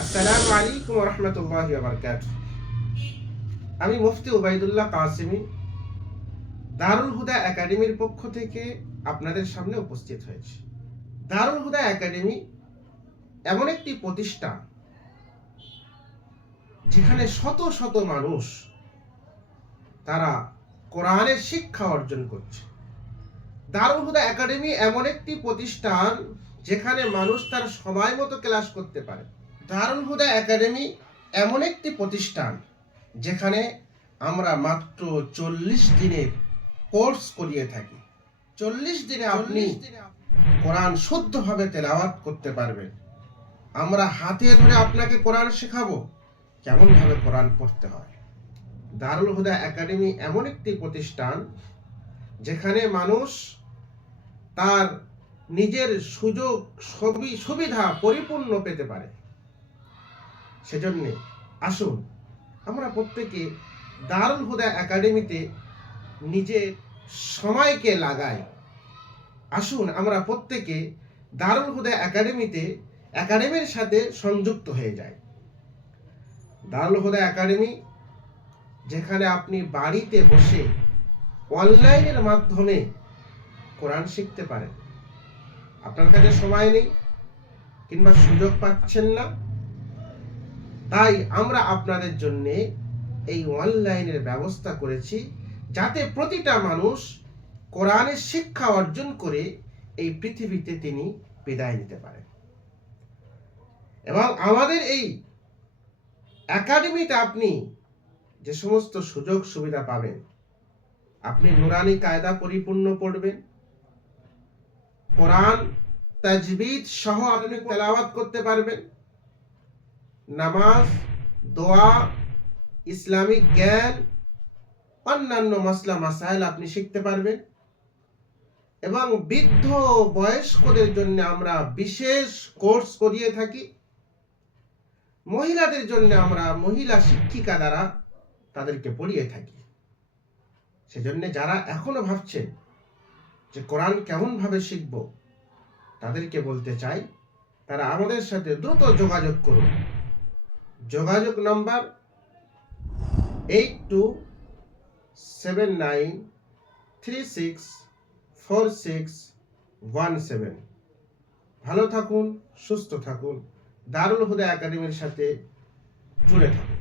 আসসালামু আলাইকুম ওয়া রাহমাতুল্লাহি ওয়া বারাকাতুহু। আমি মুফতি উবাইদুল্লাহ কাসেমি দারুল হুদা একাডেমির পক্ষ থেকে আপনাদের সামনে উপস্থিত হয়েছি। দারুল হুদা একাডেমি এমন একটি প্রতিষ্ঠান যেখানে শত শত মানুষ তারা কোরআনের শিক্ষা অর্জন করছে। দারুল হুদা একাডেমি এমন একটি প্রতিষ্ঠান যেখানে মানুষ তার সময় মতো ক্লাস করতে পারে। দারুল হুদা একাডেমি এমন একটি প্রতিষ্ঠান যেখানে আমরা মাত্র 40 দিনের কোর্স করিয়ে থাকি। 40 দিনে আপনি কোরআন শুদ্ধভাবে তেলাওয়াত করতে পারবেন। আমরা হাতে ধরে আপনাকে কোরআন শেখাবো কেমন ভাবে কোরআন পড়তে হয়। দারুল হুদা একাডেমি এমন একটি প্রতিষ্ঠান যেখানে মানুষ তার নিজের সুযোগ সুবিধা পরিপূর্ণ পেতে পারে। সেজন্য আসুন আমরা প্রত্যেকে দারুল হুদা একাডেমিতে নিজের সময়কে লাগাই। আসুন আমরা প্রত্যেকে দারুল হুদা একাডেমির সাথে সংযুক্ত হয়ে যাই। দারুল হুদা একাডেমি যেখানে আপনি বাড়িতে বসে অনলাইনের মাধ্যমে কোরআন শিখতে পারেন। আপনার কাছে সময় নেই কিংবা সুযোগ পাচ্ছেন না, তাই আমরা আপনাদের জন্য এই অনলাইনের ব্যবস্থা করেছি যাতে প্রতিটা মানুষ কোরআনের শিক্ষা অর্জন করে এই পৃথিবীতে তিনি বিদায় নিতে পারেন। এবং আমাদের এই একাডেমিতে আপনি যে সমস্ত সুযোগ সুবিধা পাবেন, আপনি নুরানি কায়দা পরিপূর্ণ পড়বেন, কোরআন তাজবিদ সহ আপনি তেলাওয়াত করতে পারবেন, নামাজ, দোয়া, ইসলামিক জ্ঞান, অন্যান্য মাসলা মাসাইল আপনি শিখতে পারবেন। এবং বৃদ্ধ বয়স্কদের জন্য আমরা বিশেষ কোর্স করিয়ে থাকি। মহিলাদের জন্য আমরা মহিলা শিক্ষিকা দ্বারা তাদেরকে পড়িয়ে থাকি। সেজন্য যারা এখনো ভাবছেন যে কোরআন কেমন ভাবে শিখব, তাদেরকে বলতে চাই তারা আমাদের সাথে দ্রুত যোগাযোগ করুন। যোগাযোগ নাম্বার 8279364617। ভালো থাকুন, সুস্থ থাকুন, দারুল হুদা একাডেমির সাথে জুড়ে থাকুন।